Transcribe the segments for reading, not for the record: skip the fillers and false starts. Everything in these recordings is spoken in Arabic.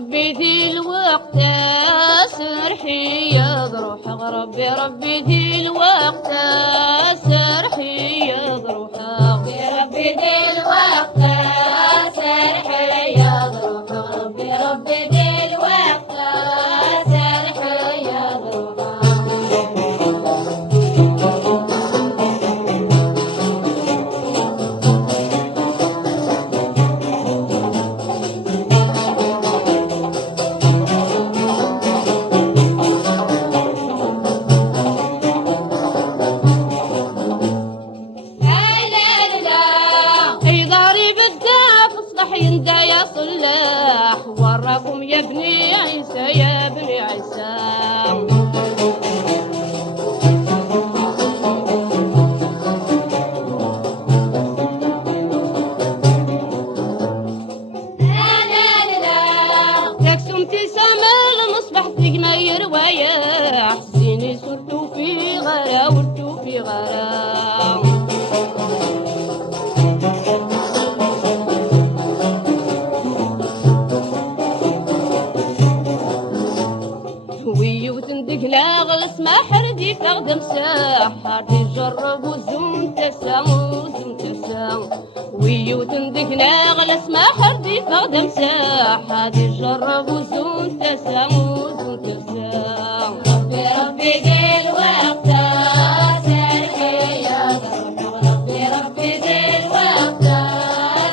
ربي ذي الوقت سرحي يضروح ربي ذي الوقت سرحي يضروح ربي ذي الوقت سرحي يضروح ربي ذي الوقت سرحي يضروح يندى يا صلاح وراكم يا ابني عيسى يا ابني عيسى تكسم تسام المصبح تقنا يروايا حسيني صرتو في غرا ورتو في غرا وتندقنا غلس ما حردي تخدم ساحة تجرب وزوم تسام وزوم تسام وتندقنا غلس ما حردي تخدم ساحة تجرب وزوم تسام وزوم تسام ربي ذي الوقت سرحي يا ضروح ربي ذي الوقت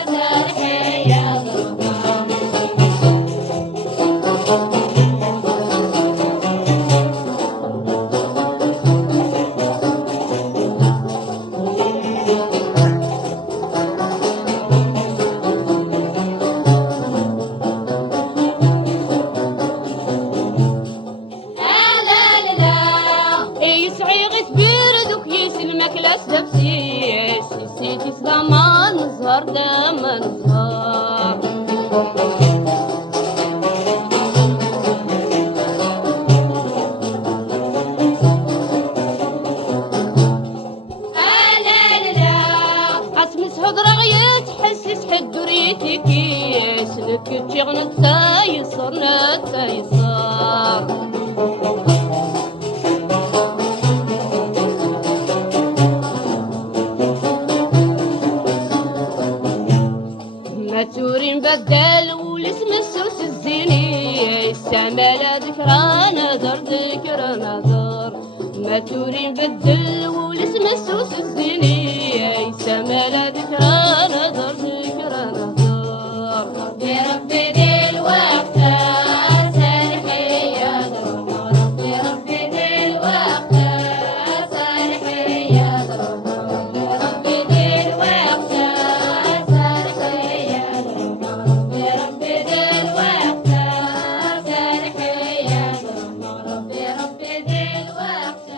سرحي يا ضروح سيتي زمان نزهر داما نزهر حسمس هضرة غيت حسس حد دريتي كيس لك تشغل نتايصر نتايصر ماتورين بدل والاسم السوس الزيني السما ذكرى نظر ذكرى نظر ماتورين بدل والاسم السوس الزيني السما ذكرى نظر ذكرى نظر ربي ذي الوقت سرحي يا ضروح ربي ذي الوقت سرحي يا ضروح ربي ذي الوقت ربي ذي الوقت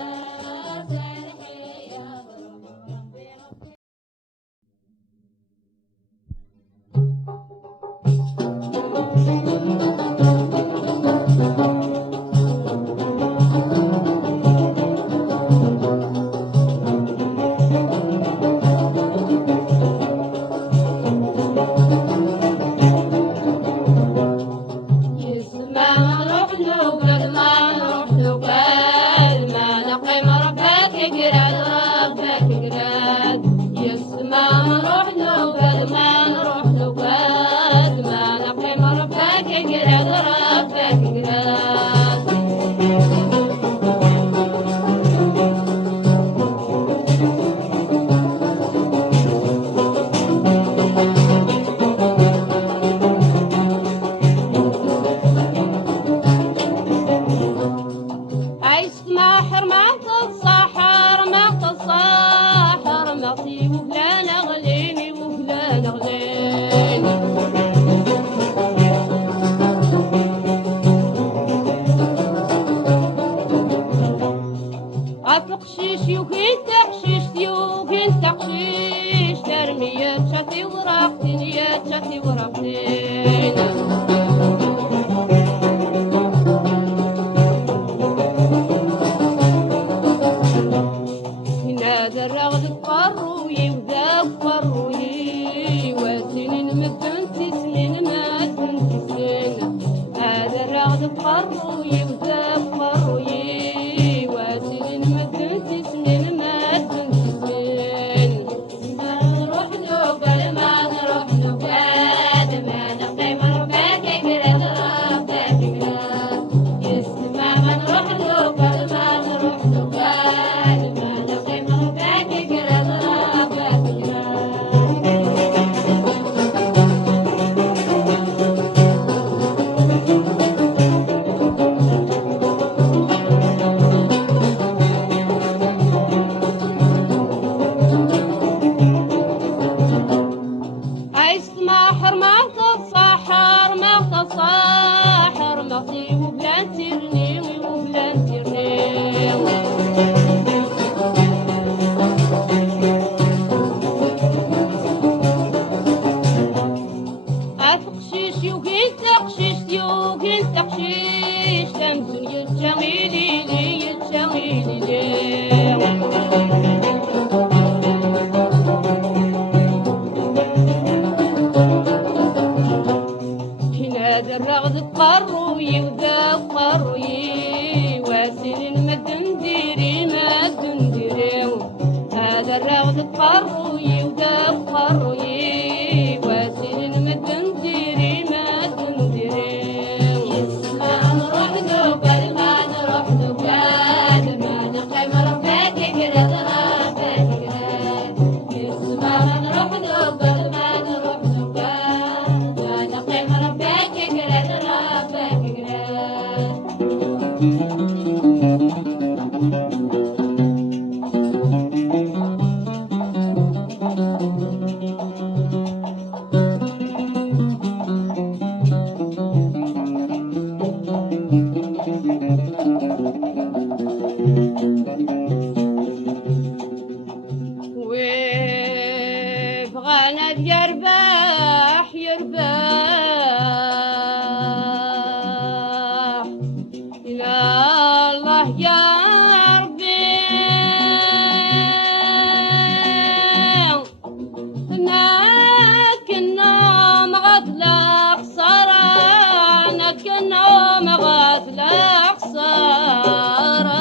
مطي وفلان أغليني وفلان أغليني أتقشيش يوكين تقشيش يوكين تقشيش ترميات شاتي ورقتين يا شاتي ورقتين هنا الرغد قروي وذاب قروي وسنين مدن تسمين ما تنتسين هذا الرغد قروي وذاب قروي وسنين مدن تسمين ما تنتسين ما نروح نوبل ما نروح نوبل ما نقيم ربك قرد ربك قرد يسمع ما نروح نوبل ما نروح نوبل ما نقيم ربك قرد ربك اسمع ما تصحر ما تصحر مطي وبلان ترني وبلان ترني أتقشيش يوكين تقشيش يوكين تقشيش تمزن يتشغيلي لي يتشغيلي لي هنا الرغد قروي وذاب قروي وسنين ما دنديري ما دنديري هذا الرغد قروي وذاب قروي وسنين ما دنديري ما دنديري ما نروح نوبل ما نروح نوبل ما نقيم ربك قرد ربك قرد ما نروح نوبل ما نروح نوبل ما نقيم ربك قرد ربك قرد ويبغانا يرباح يرباح يا الله يا ربي نكنا مغفلة خسارة نكنا مغفلة خسارة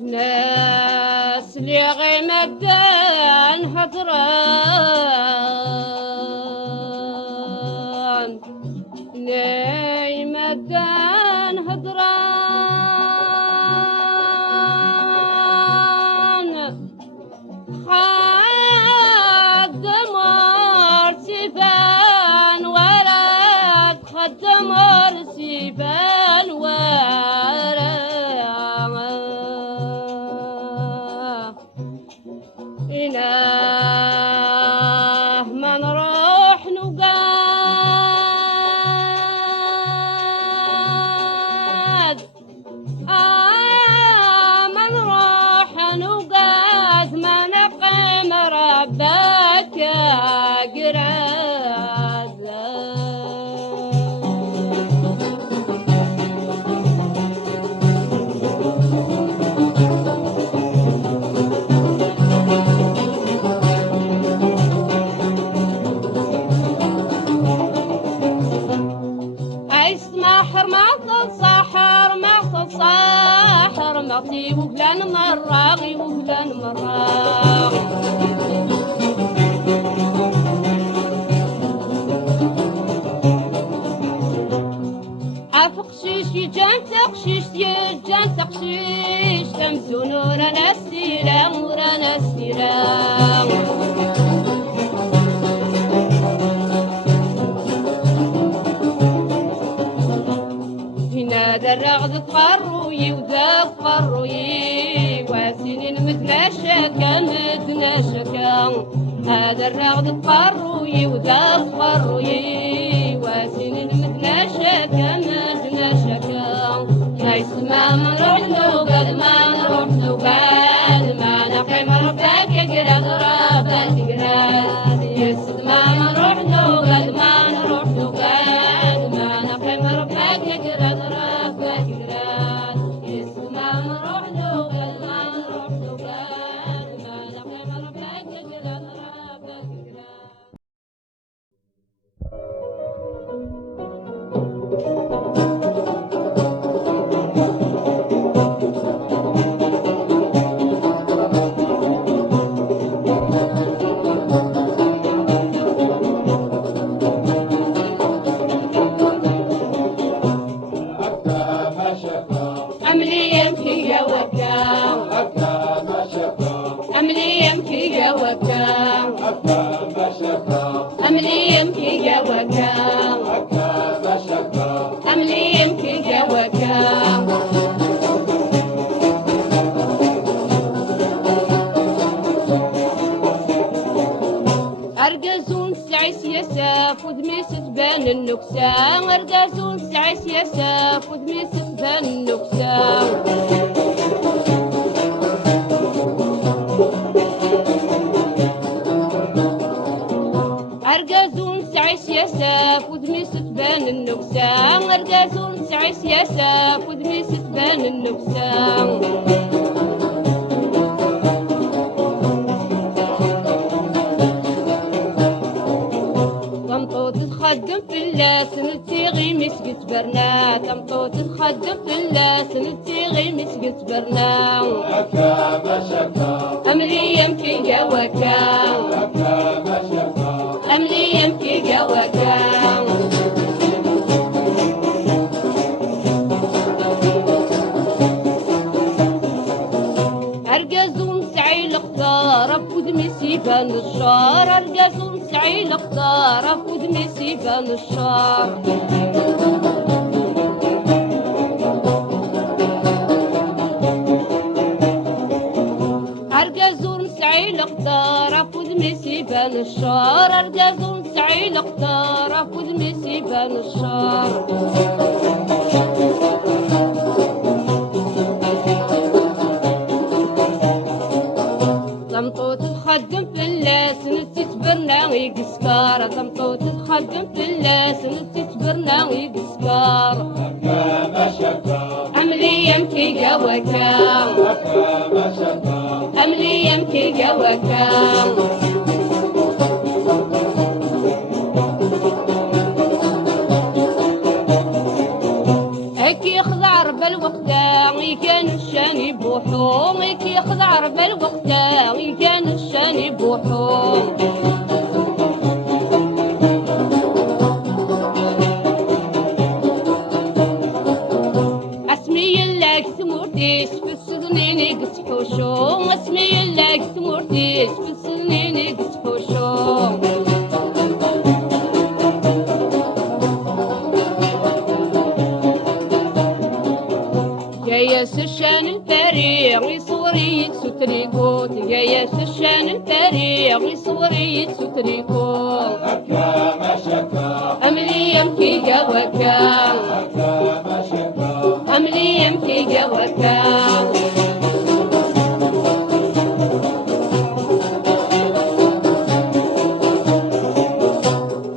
ناس اللي غيمدان هضران نايمدان هضران خدم سيفان ولد خدم سيفان ولد إله ما نروح نقاد ما نروح نقاد ما نقيم ربك قراد مطي وفلان مراغي وفلان مراغي هذا الرغد الطروي وذا الطروي واسين المدنا شكا مدنا شكا ما يسمع نروح له قد ما نروح له قد ما نقيم ربك قراد ربك قراد يسمع نروح له قد ما نروح له قد ما نقيم ربك قراد ربك قراد يسمع نروح له قد ما نروح له قد ما نقيم ربك قراد ربك قراد أملي يمكي يا وكاو أملي يمكي يا وكاو أملي يمكي يا وكاو أملي يمكي يا وكاو أرجزون سعيس يساف ودمي ستبان النكسة أرجزون سعيس يساف ودمي ستبان النكسة أرجزون سعيس يساف ودمي ستبان النكسة أرجزون سعيس يساف ودمي ستبان النكسة تمطوط تخدم في اللاس نتيغي مسكت برنا تمطوط تخدم في اللاس نتيغي مسكت برنا أملي يمكي جواكا أملي يمكي جواكا أرجزون سعي الاختار ودمي سيبان الشار أرجزون سعي الاختار ودمي سيبان الشار أرجزون سعي الاختار ودمي سيبان الشار أرجزون سعي الاختار ودمي سيبان الشار تمطوط تخدم في اللاس نتي تبرناغي قسكار تمطوط تخدم في اللاس نتي تبرناغي قسكار أملي يمكي قواكا أملي يمكي قواكا هيك خضع بالوقتا كان الشاني بوحوم هيك خضع بالوقتا كان الشاني بوحوم اسمي لك ثمورتيس في السنين قص حوشوم اسمي لك ثمورتيس في السنين قص حوشوم جايس الشان الفريق يصوري ستريكوت جايس الشان الفريق يصوري ستريكوت أملي يمكي جواكا أملي يمكي جواكا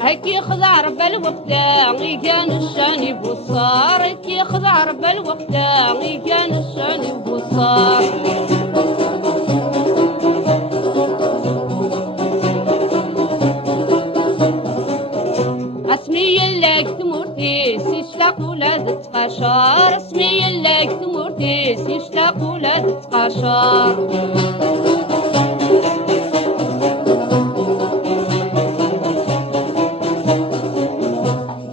هيك خضع رب الوقتا كان الشاني بوصار هيك خضع رب الوقتا كان الشاني بوصار اسمي لك ثمورتيس يشتاق ولاد تقاشار اسمي لك ثمورتيس يشتاق ولاد تقاشار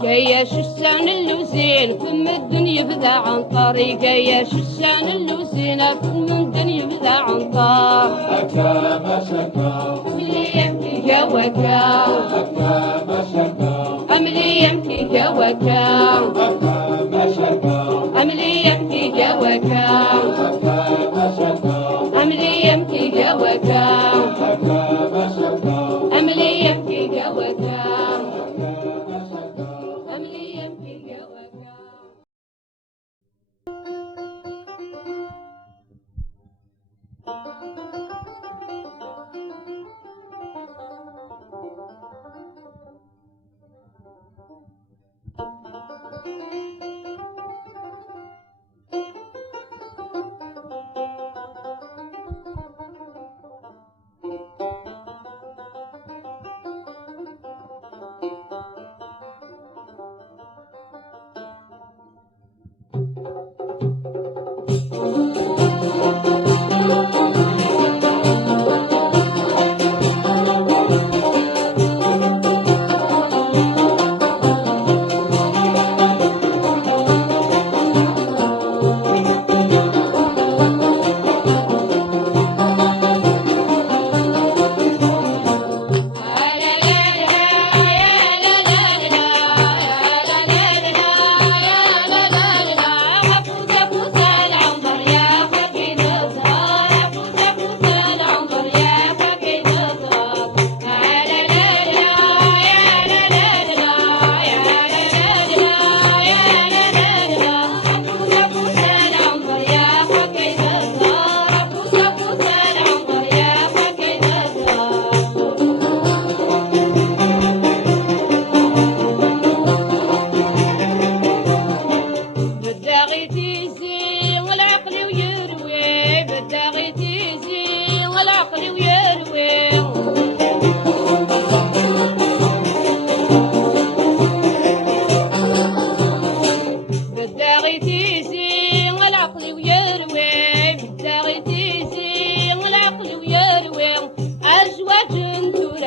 جايش السان اللوزين فم الدنيا بدا عن طريق جايش السان اللوزين فم الدنيا بدا عن طريق أكا ما شكا أملي يمكي جواكا أكا ما شكا أملي يمكي جواكا أكا ما شكا أملي يمكي جواكا أكا ما شكا أملي يمكي جواكا أكا ما شكا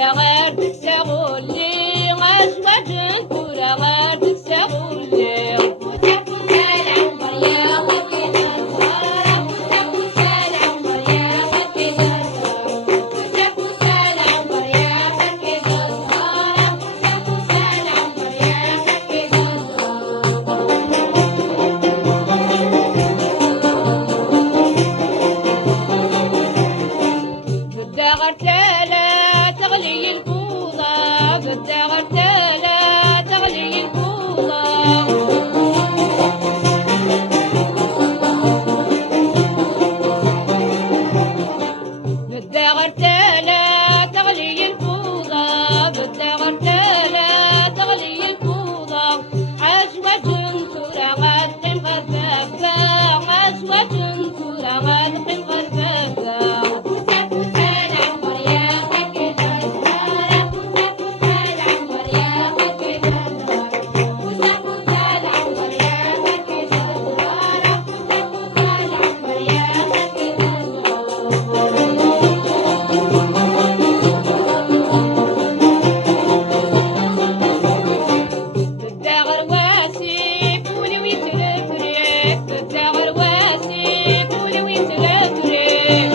غير تساغولي غاشواجن تورا غير تساغولي وتكون العمر يا وكيل الزهرة وتكون العمر يا وكيل الزهرة وتكون العمر يا وكيل الزهرة وتكون العمر يا وكيل الزهرة بدها غرتالة تغلي البوظة بدها غرتالة تغلي البوظة بدها غرتالة تغلي البوظة بدها غرتالة تغلي البوظة عجوة تورا غادقين غربابة عجوة تورا غادقين غربابة وتكون العمر يا وكيل الزهرة وتكون العمر يا وكيل الزهرة وتكون العمر يا وكيل الزهرة وتكون العمر يا وكيل بدها غرواسي كولي ويترفرف بدها غرواسي كولي ويترفرف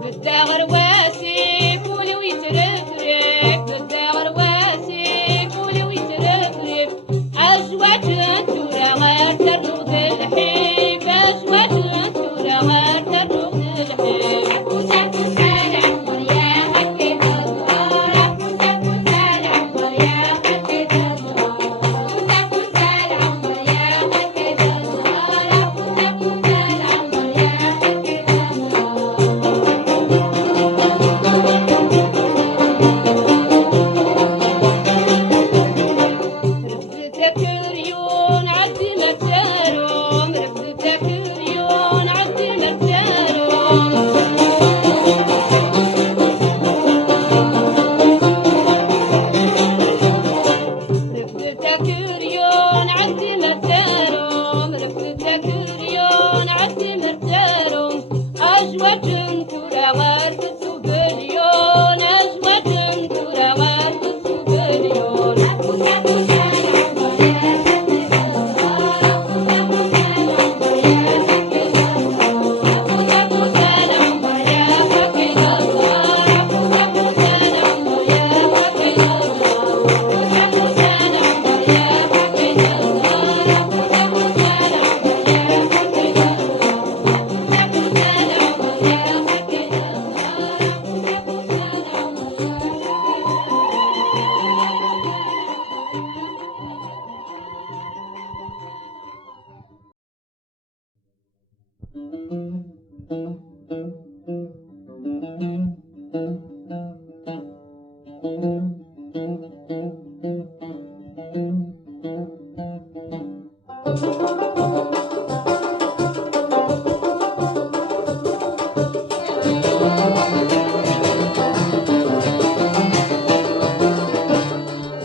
بدها غرواسي كولي ويترفرف بدها غرواسي كولي ويترفرف عجوة تورا غير ترنوض الحيب عجوة تورا غير ترنوض الحيب وتكون العمر يا وكيل الزهرة وتكون العمر يا وكيل الزهرة وتكون العمر يا وكيل الزهرة وتكون العمر يا وكيل رفدتك ريون عدي مرتاروم رفدتك ريون عدي مرتاروم رفدتك ريون عدي مرتاروم رفدتك ريون عدي مرتاروم أجوة تورا غير تسوبليون أجوة تورا غير تسوبليون وتكون العمر يا وكيل الزهرة وتكون العمر يا وكيل الزهرة وتكون العمر يا وكيل الزهرة وتكون العمر يا وكيل الزهرة وتكون العمر يا وكيل الزهرة وتكون العمر يا وكيل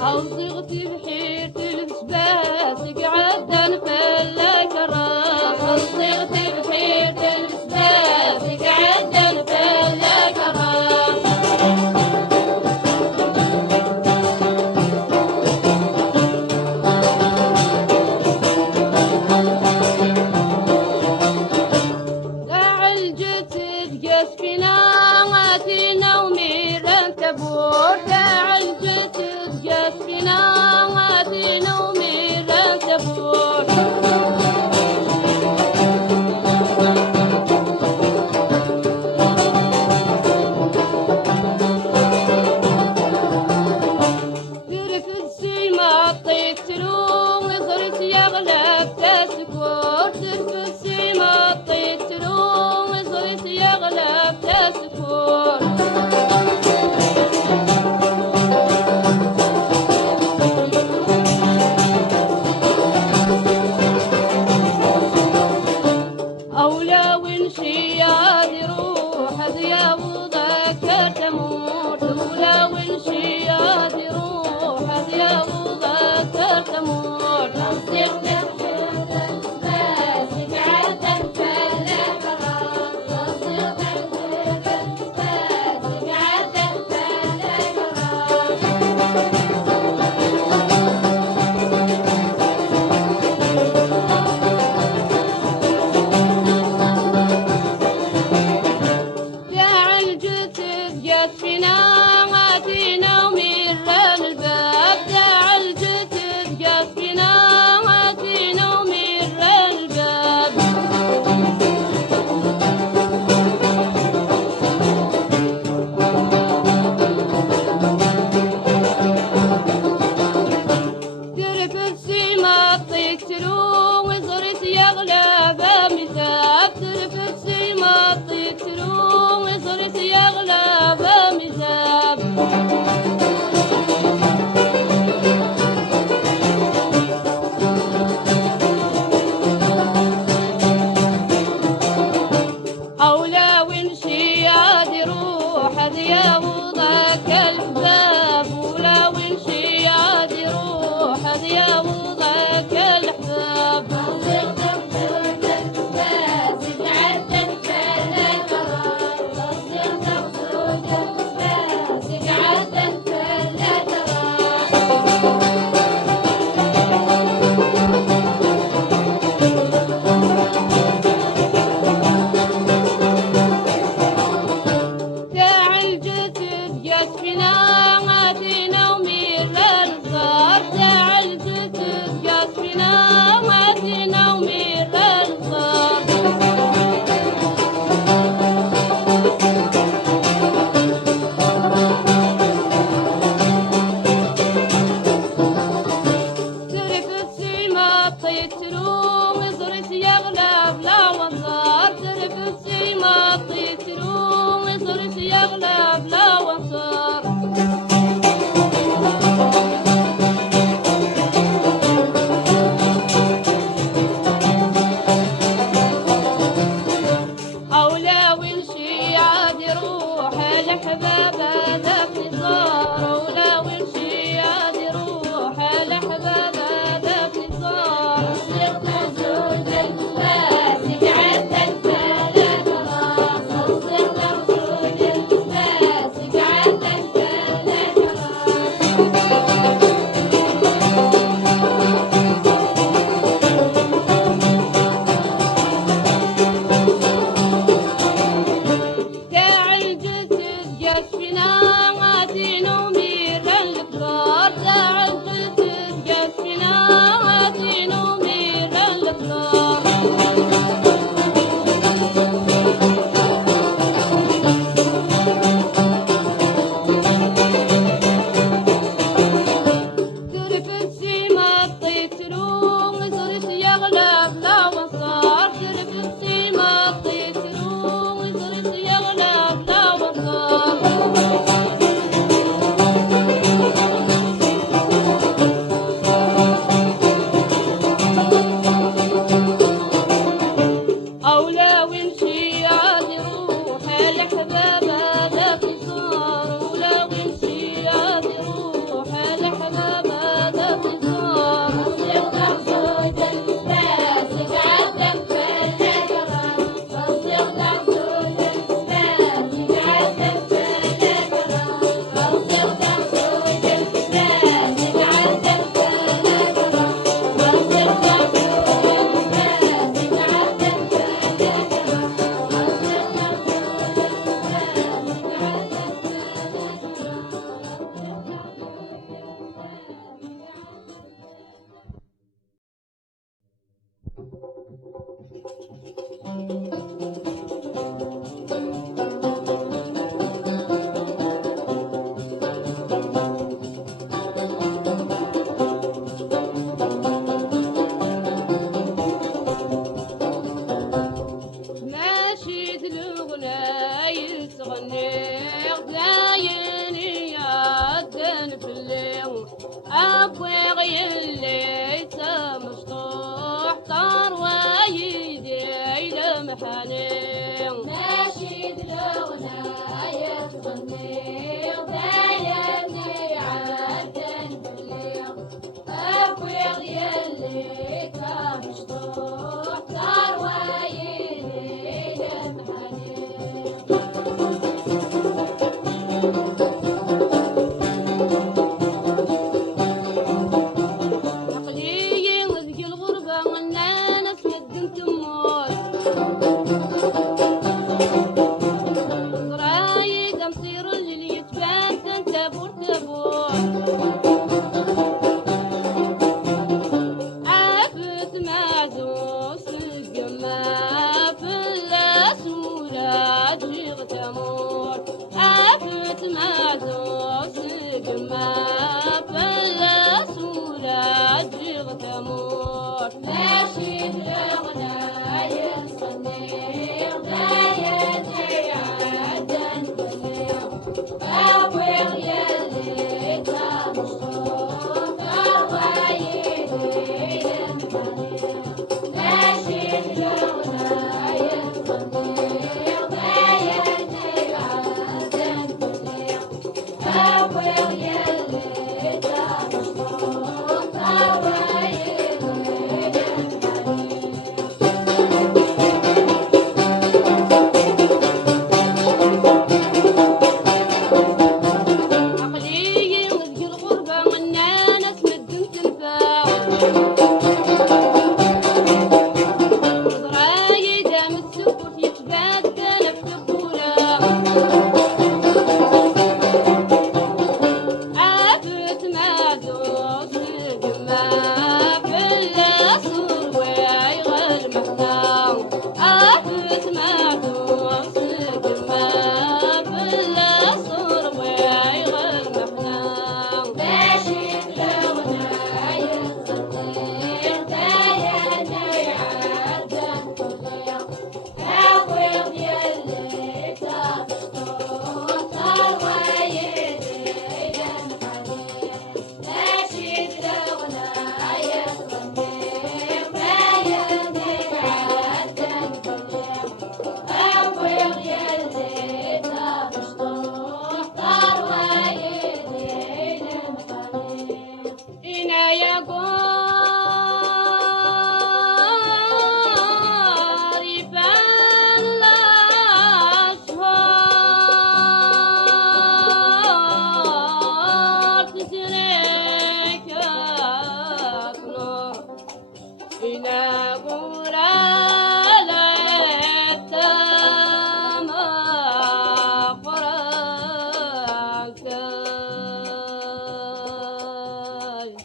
أوصغتي بحيرة البسباس قعدنا نفلك الراس أوصغتي بحيرة البسباس قعدنا نفلك الراس قاعل جسد قاس فينا غاتينا وميران تبور قاعل جسد قاس فينا غاتينا وميران تبور ترف السيما طيت تروم صرت يغلب تسكور ترف السيما طيت تروم صرت يغلب تسكور أولى ونشي يا روح هذيا وذاك تموت أولى ونشي يا روح هذيا وذاك تموت أصدق بس قعدت محاني ماشي دلونا يغني ودايمني عالدن بليغ أبويغ يلي كمشطوح صار ويلي لمحاني عقلي وذكي الغربة الناس مدن تموت رايد مصير اللي يتبان تنتبور تبور عافت معزوس القما فلاس ولا جيغ تمور عافت معزوس القما فلاس ولا جيغ تمور ماشي دلونا يغني ودايمني عالدن بليغ أبويغ يلي كمشطوح صار ويلي لمحاني ماشي دلونا يغني ودايمني عالدن بليغ أبويغ يلي كمشطوح صار ويلي لمحاني عقلي وذكي الغربة الناس مدن تنفاوت رايد متسكوت يتبدل في الطولة عافت معزوز القما فلاصور ويغل محناو عافت معزوز القما فلاصور ويغل محناو ماشي دلونا يغني ودايمني عالدن بليغ أبويغ يلي كمشطوح صار ويلي لمحاني ماشي دلونا يغني ودايمني عالدن بليغ أبويغ يلي كمشطوح صار ويلي لمحاني إنا يا قاري بالأشهار تسريك أكنور إنا قرى ليتما قرانكاي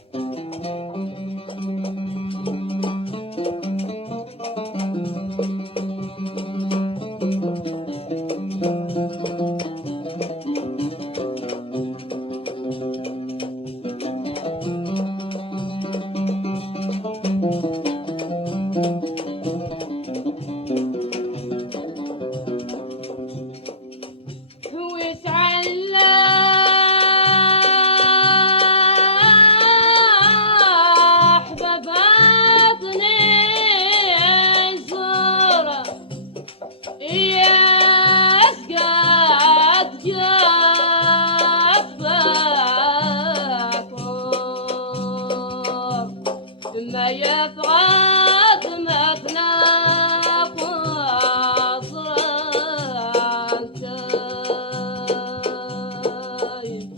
وسعلاح بباطني زورة ياس قد جفاكم ما يفعل مثنى قصرانكاي